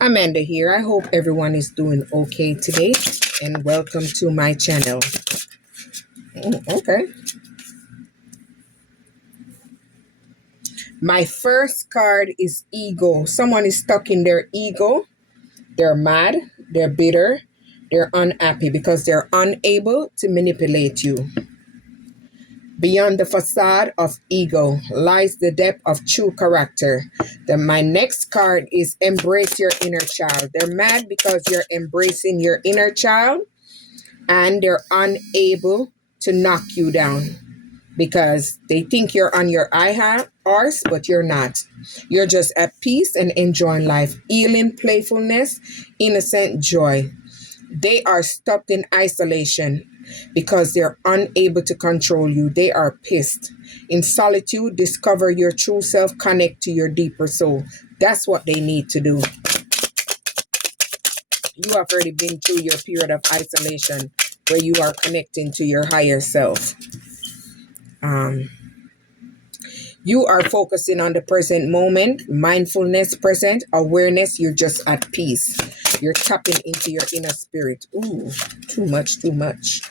Amanda here. I hope everyone is doing okay today and welcome to my channel. Okay. My first card is ego. Someone is stuck in their ego. They're mad, they're bitter, they're unhappy because they're unable to manipulate you. Beyond the facade of ego lies the depth of true character. My next card is embrace your inner child. They're mad because you're embracing your inner child and they're unable to knock you down because they think you're on your high horse, but you're not. You're just at peace and enjoying life, healing, playfulness, innocent joy. They are stuck in isolation because they're unable to control you. They are pissed. In solitude, discover your true self, connect to your deeper soul. That's what they need to do. You have already been through your period of isolation where you are connecting to your higher self. You are focusing on the present moment, mindfulness, present awareness. You're just at peace. You're tapping into your inner spirit. Ooh, too much, too much.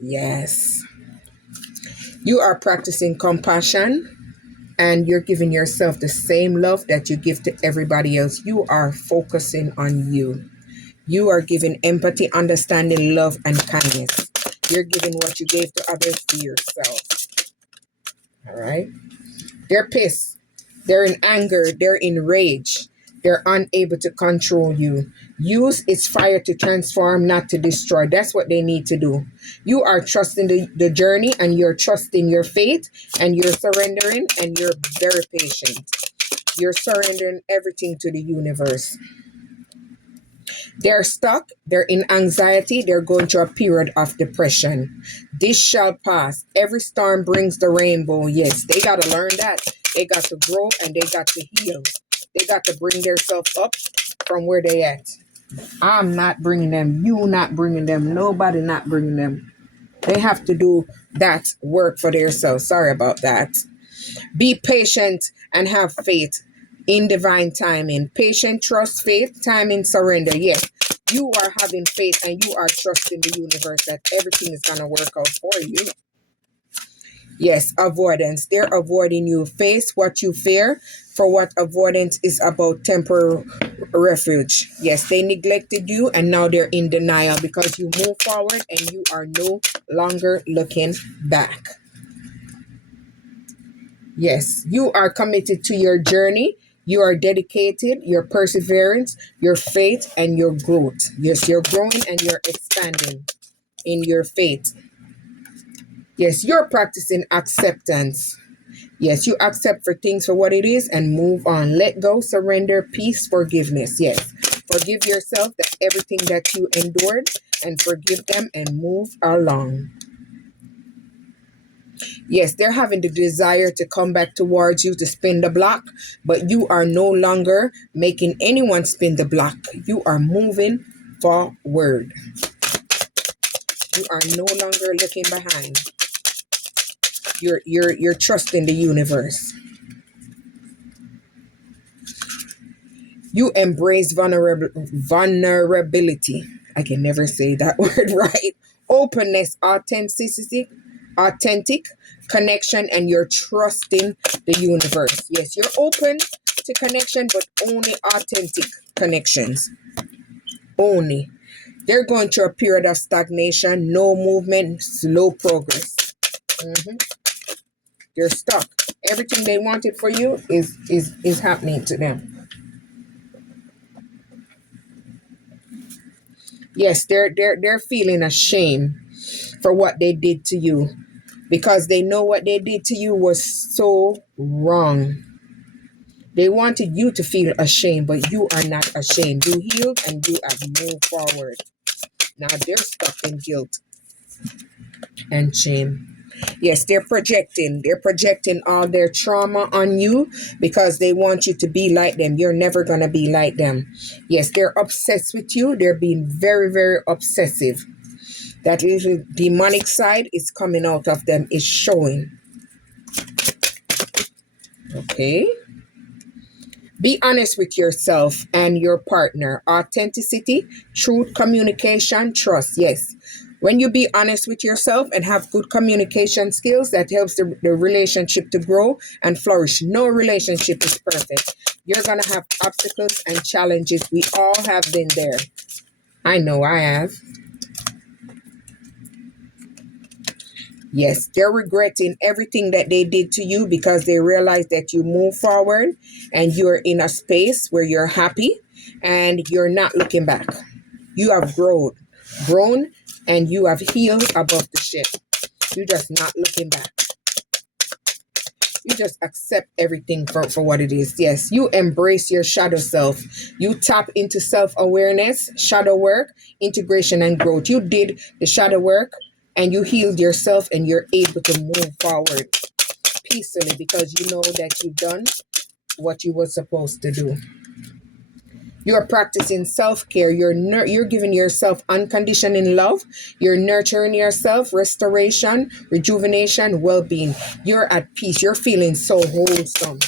Yes. You are practicing compassion and you're giving yourself the same love that you give to everybody else. You are focusing on you. You are giving empathy, understanding, love, and kindness. You're giving what you gave to others to yourself. All right? They're pissed. They're in anger. They're in rage. They're unable to control you. Use its fire to transform, not to destroy. That's what they need to do. You are trusting the journey and you're trusting your fate and you're surrendering and you're very patient. You're surrendering everything to the universe. They're stuck, they're in anxiety, they're going through a period of depression. This shall pass. Every storm brings the rainbow. Yes, they got to learn that. They got to grow and they got to heal. They got to bring themselves up from where they at. I'm not bringing them. You not bringing them. Nobody not bringing them. They have to do that work for themselves. Sorry about that. Be patient and have faith in divine timing. Patient, trust, faith, timing, surrender. Yes, you are having faith and you are trusting the universe that everything is going to work out for you. Yes, avoidance. They're avoiding you. Face what you fear. For what avoidance is about, temporary refuge. Yes, they neglected you and now they're in denial because you move forward and you are no longer looking back. Yes, you are committed to your journey. You are dedicated, your perseverance, your faith, and your growth. Yes, you're growing and you're expanding in your faith. Yes, you're practicing acceptance. Yes, you accept for things for what it is and move on. Let go, surrender, peace, forgiveness. Yes, forgive yourself that everything that you endured and forgive them and move along. Yes, they're having the desire to come back towards you to spin the block, but you are no longer making anyone spin the block. You are moving forward. You are no longer looking behind. You're trusting the universe. You embrace vulnerability. I can never say that word right. Openness, authentic connection, and you're trusting the universe. Yes, you're open to connection, but only authentic connections. Only. They're going through a period of stagnation, no movement, slow progress. They're stuck. Everything they wanted for you is happening to them. Yes, they're feeling ashamed for what they did to you because they know what they did to you was so wrong. They wanted you to feel ashamed, but you are not ashamed. You healed and you have moved forward. Now they're stuck in guilt and shame. Yes, they're projecting. They're projecting all their trauma on you because they want you to be like them. You're never going to be like them. Yes, they're obsessed with you. They're being very, very obsessive. That little demonic side is coming out of them, is showing. Okay. Be honest with yourself and your partner. Authenticity, truth, communication, trust. Yes. When you be honest with yourself and have good communication skills, that helps the relationship to grow and flourish. No relationship is perfect. You're going to have obstacles and challenges. We all have been there. I know I have. Yes, they're regretting everything that they did to you because they realize that you move forward and you're in a space where you're happy and you're not looking back. You have grown, and you have healed above the shit. You're just not looking back. You just accept everything for what it is. Yes, you embrace your shadow self. You tap into self-awareness, shadow work, integration, and growth. You did the shadow work and you healed yourself and you're able to move forward peacefully because you know that you've done what you were supposed to do. You're practicing self-care. You're giving yourself unconditional love. You're nurturing yourself, restoration, rejuvenation, well-being. You're at peace. You're feeling so wholesome.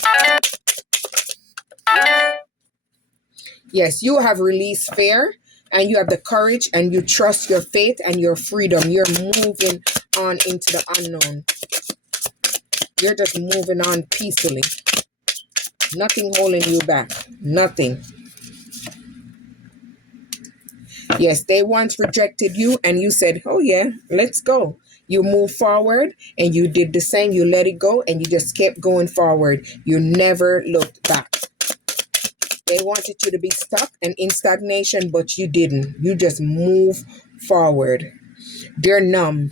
Yes, you have released fear and you have the courage and you trust your faith and your freedom. You're moving on into the unknown. You're just moving on peacefully. Nothing holding you back. Nothing. Yes, they once rejected you and you said, oh yeah, let's go. You move forward and you did the same. You let it go and you just kept going forward. You never looked back. They wanted you to be stuck and in stagnation, but you didn't. You just move forward. They're numb.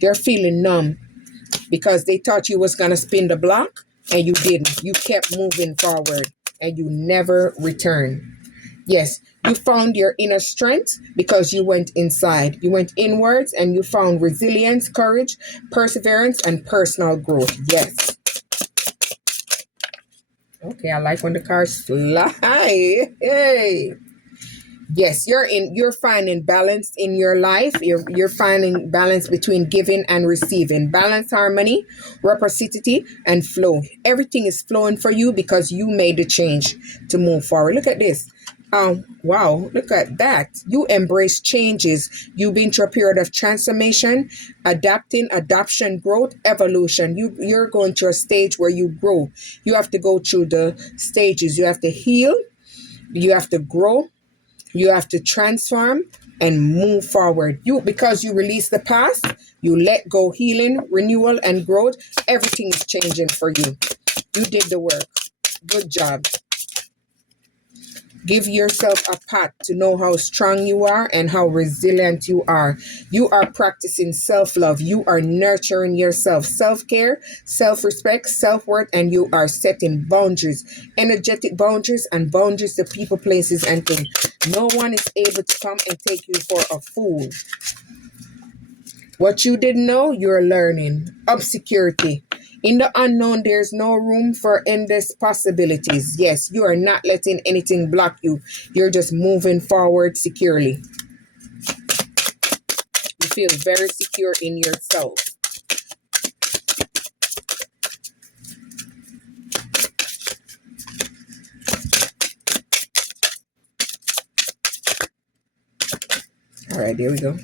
They're feeling numb because they thought you was going to spin the block and you didn't. You kept moving forward and you never returned. Yes, you found your inner strength because you went inside. You went inwards and you found resilience, courage, perseverance, and personal growth. Yes. Okay, I like when the cars fly. Hey. Yes, you're finding balance in your life. You're finding balance between giving and receiving. Balance, harmony, reciprocity, and flow. Everything is flowing for you because you made the change to move forward. Look at this. Wow, look at that. You embrace changes. You've been through a period of transformation, adapting, adoption, growth, evolution. You're going through a stage where you grow. You have to go through the stages. You have to heal. You have to grow. You have to transform and move forward. Because you release the past, you let go, healing, renewal, and growth. Everything is changing for you. You did the work. Good job. Give yourself a pat to know how strong you are and how resilient you are. You are practicing self-love. You are nurturing yourself. Self-care, self-respect, self-worth, and you are setting boundaries. Energetic boundaries and boundaries to people, places, and things. No one is able to come and take you for a fool. What you didn't know, you're learning. Obscurity. In the unknown, there's no room for endless possibilities. Yes, you are not letting anything block you. You're just moving forward securely. You feel very secure in yourself. All right, there we go.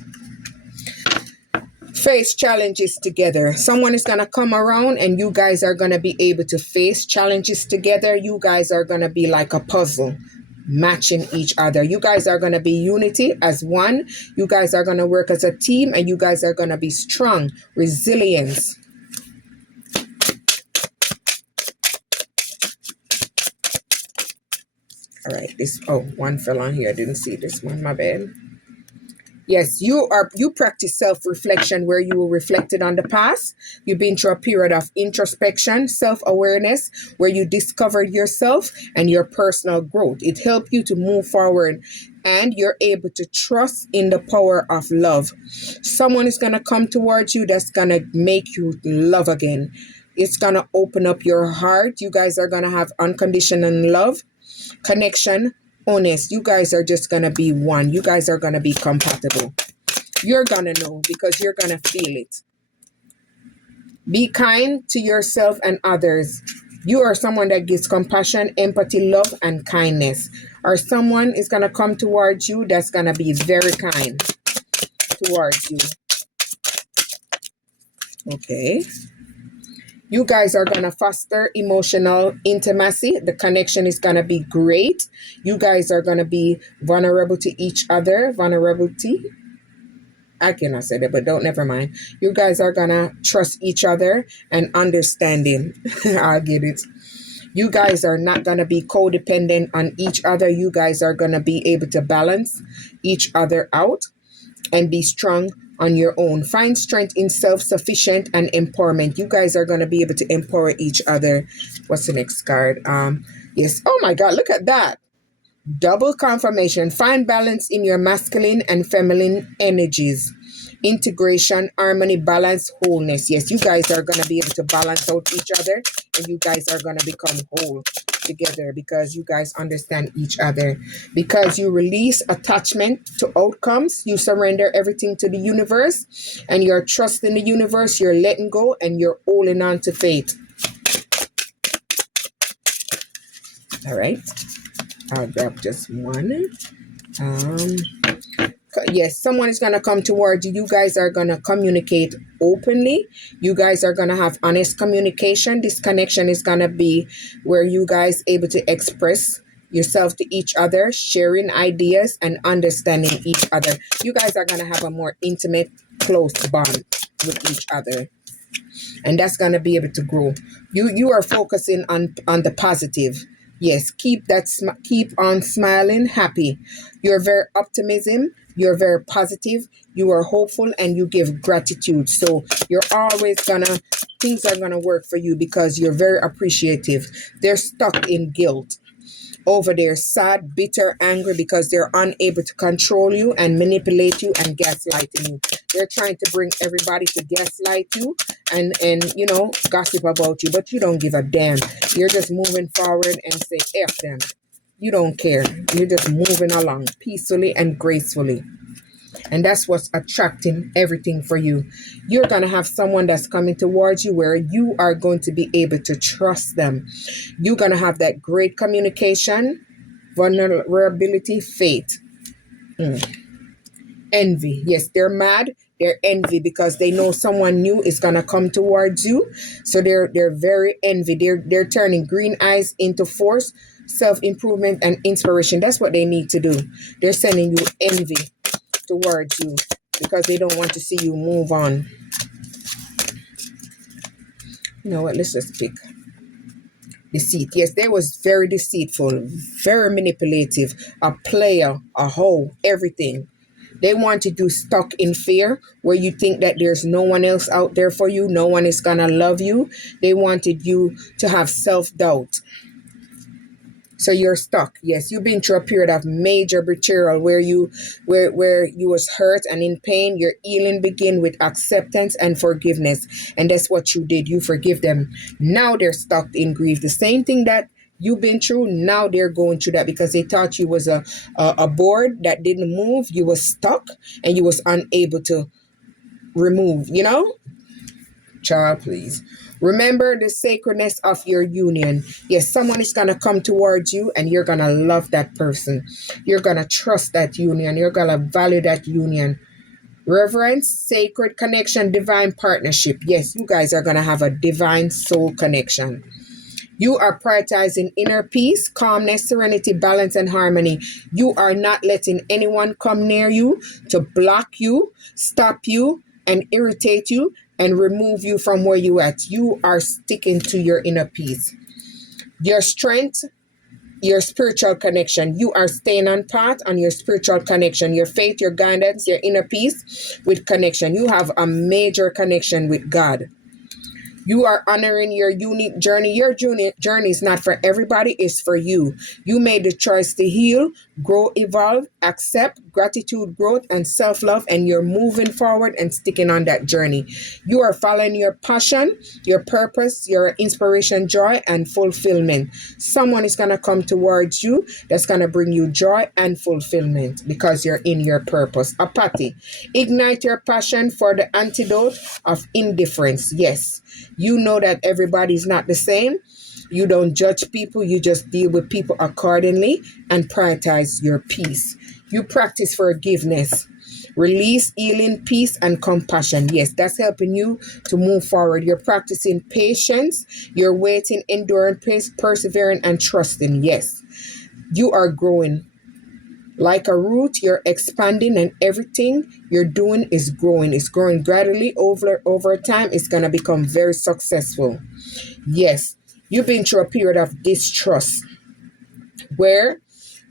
Face challenges together. Someone is going to come around and you guys are going to be able to face challenges together. You guys are going to be like a puzzle, matching each other. You guys are going to be unity as one. You guys are going to work as a team and you guys are going to be strong. Resilience. All right, one fell on here. I didn't see this one, my bad. Yes, you practice self-reflection where you reflected on the past. You've been through a period of introspection, self-awareness, where you discovered yourself and your personal growth. It helped you to move forward and you're able to trust in the power of love. Someone is going to come towards you that's going to make you love again. It's going to open up your heart. You guys are going to have unconditional love, connection, honest. You guys are just going to be one. You guys are going to be compatible. You're gonna know because you're gonna feel it. Be kind to yourself and others. You are someone that gives compassion, empathy, love, and kindness. Or someone is gonna come towards you that's gonna be very kind towards you. Okay. You guys are going to foster emotional intimacy. The connection is going to be great. You guys are going to be vulnerable to each other. Vulnerability. I cannot say that, but don't, never mind. You guys are going to trust each other and understanding. I get it. You guys are not going to be codependent on each other. You guys are going to be able to balance each other out and be strong on your own. Find strength in self-sufficient and empowerment. You guys are going to be able to empower each other. What's the next card? Yes. Oh my God, look at that. Double confirmation. Find balance in your masculine and feminine energies. Integration, harmony, balance, wholeness. Yes, you guys are going to be able to balance out each other, and you guys are going to become whole together because you guys understand each other. Because you release attachment to outcomes, you surrender everything to the universe, and you're trusting the universe, you're letting go, and you're holding on to fate. All right. I'll grab just one. Yes, someone is going to come towards you. You guys are going to communicate openly. You guys are going to have honest communication. This connection is going to be where you guys able to express yourself to each other, sharing ideas and understanding each other. You guys are going to have a more intimate, close bond with each other. And that's going to be able to grow. You are focusing on the positive. Yes, keep on smiling, happy. You're very optimism. You're very positive. You are hopeful, and you give gratitude. So you're always things are gonna work for you because you're very appreciative. They're stuck in guilt. Over there, sad, bitter, angry because they're unable to control you and manipulate you and gaslighting you. They're trying to bring everybody to gaslight you and gossip about you, but you don't give a damn. You're just moving forward and say F them. You don't care. You're just moving along peacefully and gracefully. And that's what's attracting everything for you. You're going to have someone that's coming towards you where you are going to be able to trust them. You're going to have that great communication, vulnerability, faith. Envy. Yes, they're mad. They're envy because they know someone new is going to come towards you. So they're very envy. They're turning green eyes into force, self-improvement, and inspiration. That's what they need to do. They're sending you envy towards you because they don't want to see you move on. You know what? Let's just pick deceit. Yes, they was very deceitful, very manipulative, a player, a hoe, everything. They wanted you stuck in fear where you think that there's no one else out there for you. No one is going to love you. They wanted you to have self-doubt. So you're stuck. Yes, you've been through a period of major betrayal where you was hurt and in pain. Your healing begin with acceptance and forgiveness. And that's what you did. You forgive them. Now they're stuck in grief. The same thing that you've been through, now they're going through that because they thought you was a board that didn't move. You was stuck and you was unable to remove, Child, please. Remember the sacredness of your union. Yes, someone is going to come towards you and you're going to love that person. You're going to trust that union. You're going to value that union. Reverence, sacred connection, divine partnership. Yes, you guys are going to have a divine soul connection. You are prioritizing inner peace, calmness, serenity, balance, and harmony. You are not letting anyone come near you to block you, stop you, and irritate you and remove you from where you at. You are sticking to your inner peace. Your strength, your spiritual connection. You are staying on path on your spiritual connection, your faith, your guidance, your inner peace with connection. You have a major connection with God. You are honoring your unique journey. Your journey is not for everybody, it's for you. You made the choice to heal, grow, evolve, accept, gratitude, growth, and self love, and you're moving forward and sticking on that journey. You are following your passion, your purpose, your inspiration, joy, and fulfillment. Someone is going to come towards you that's going to bring you joy and fulfillment because you're in your purpose. Apathy. Ignite your passion for the antidote of indifference. Yes. You know that everybody's not the same. You don't judge people. You just deal with people accordingly and prioritize your peace. You practice forgiveness, release, healing, peace, and compassion. Yes, that's helping you to move forward. You're practicing patience. You're waiting, enduring, persevering, and trusting. Yes, you are growing. Like a root, you're expanding, and everything you're doing is growing. It's growing gradually over time. It's going to become very successful. Yes, you've been through a period of distrust where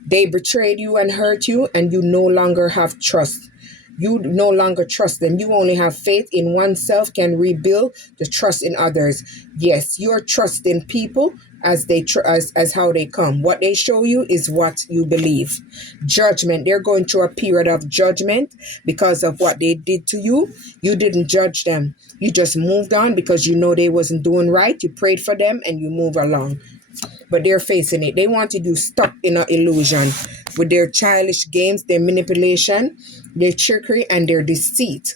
they betrayed you and hurt you, and you no longer have trust. You no longer trust them. You only have faith in oneself can rebuild the trust in others. Yes, you're trusting people as as how they come. What they show you is what you believe. Judgment. They're going through a period of judgment because of what they did to you. You didn't judge them. You just moved on because you know they wasn't doing right. You prayed for them and you move along. But they're facing it. They wanted you stuck in an illusion with their childish games, their manipulation, their trickery, and their deceit.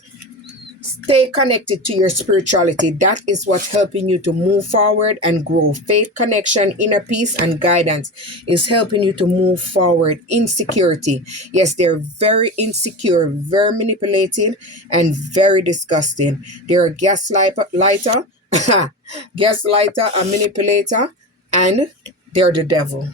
Stay connected to your spirituality. That is what's helping you to move forward and grow. Faith, connection, inner peace, and guidance is helping you to move forward. Insecurity. Yes, they're very insecure, very manipulated, and very disgusting. They're a gaslighter, gaslighter, a manipulator, and they're the devil.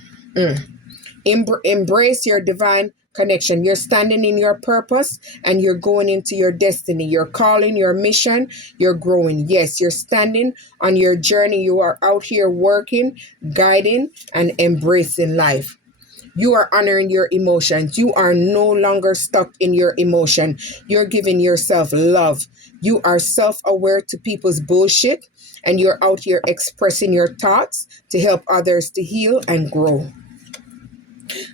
Embrace your divine connection. You're standing in your purpose and you're going into your destiny. You're calling your mission. You're growing. Yes, you're standing on your journey. You are out here working, guiding, and embracing life. You are honoring your emotions. You are no longer stuck in your emotion. You're giving yourself love. You are self-aware to people's bullshit, and you're out here expressing your thoughts to help others to heal and grow.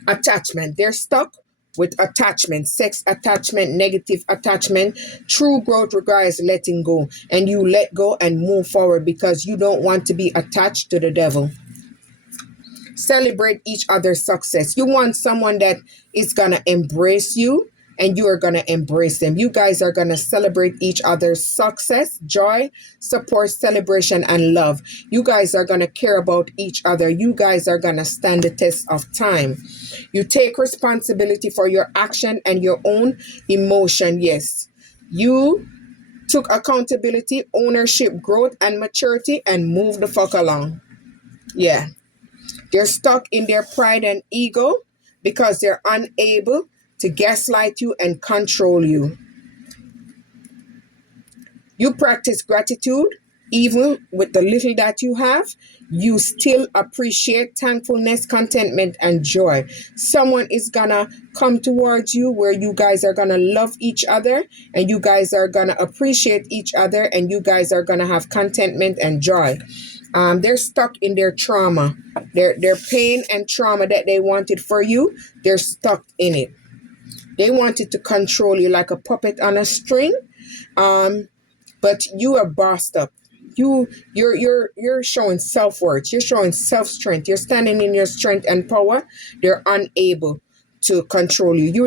Attachment. They're stuck with attachment, sex attachment, negative attachment. True growth requires letting go, and you let go and move forward because you don't want to be attached to the devil. Celebrate each other's success. You want someone that is going to embrace you, and you are going to embrace them. You guys are going to celebrate each other's success, joy, support, celebration, and love. You guys are going to care about each other. You guys are going to stand the test of time. You take responsibility for your action and your own emotion. Yes, you took accountability, ownership, growth, and maturity, and move the fuck along. Yeah. They're stuck in their pride and ego because they're unable to gaslight you and control you. You practice gratitude, even with the little that you have. You still appreciate thankfulness, contentment, and joy. Someone is gonna come towards you where you guys are gonna love each other, and you guys are gonna appreciate each other, and you guys are gonna have contentment and joy. They're stuck in their trauma, their pain and trauma that they wanted for you. They're stuck in it. They wanted to control you like a puppet on a string, but you are bossed up. You're showing self-worth. You're showing self-strength. You're standing in your strength and power. They're unable to control you. You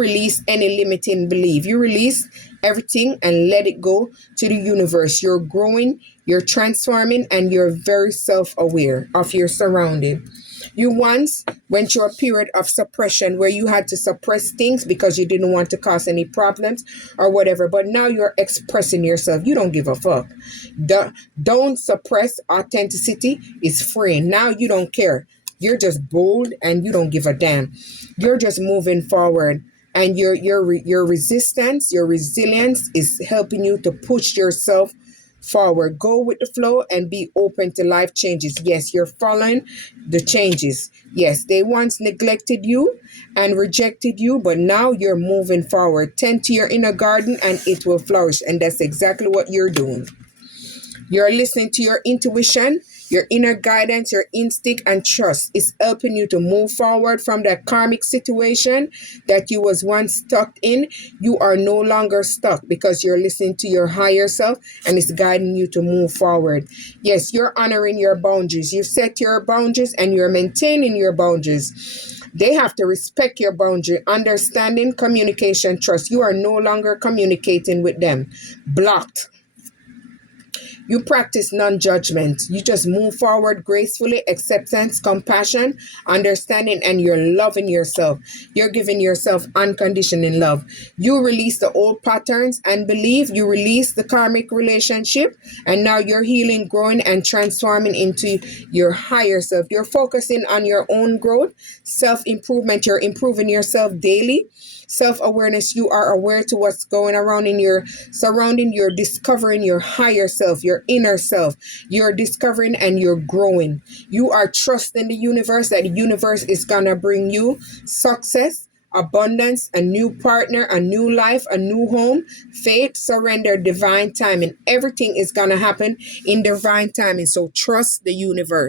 release any limiting belief. You release everything and let it go to the universe. You're growing, you're transforming, and you're very self-aware of your surrounding. You once went through a period of suppression where you had to suppress things because you didn't want to cause any problems or whatever. But now you're expressing yourself. You don't give a fuck. Don't suppress. Authenticity is free. Now you don't care. You're just bold and you don't give a damn. You're just moving forward. And your resistance, your resilience is helping you to push yourself forward. Go with the flow and be open to life changes. Yes, you're following the changes. Yes, they once neglected you and rejected you, but now you're moving forward. Tend to your inner garden and it will flourish. And that's exactly what you're doing. You're listening to your intuition, your inner guidance, your instinct, and trust is helping you to move forward from that karmic situation that you was once stuck in. You are no longer stuck because you're listening to your higher self and it's guiding you to move forward. Yes, you're honoring your boundaries. You've set your boundaries and you're maintaining your boundaries. They have to respect your boundary, understanding, communication, trust. You are no longer communicating with them. Blocked. You practice non-judgment. You just move forward gracefully, acceptance, compassion, understanding, and you're loving yourself. You're giving yourself unconditional love. You release the old patterns and belief. You release the karmic relationship, and now you're healing, growing, and transforming into your higher self. You're focusing on your own growth, self-improvement. You're improving yourself daily. Self-awareness, you are aware to what's going around in your surrounding. You're discovering your higher self, your inner self. You're discovering and you're growing. You are trusting the universe, that the universe is gonna bring you success, abundance, a new partner, a new life, a new home, faith, surrender, divine timing. Everything is gonna happen in divine timing. So trust the universe.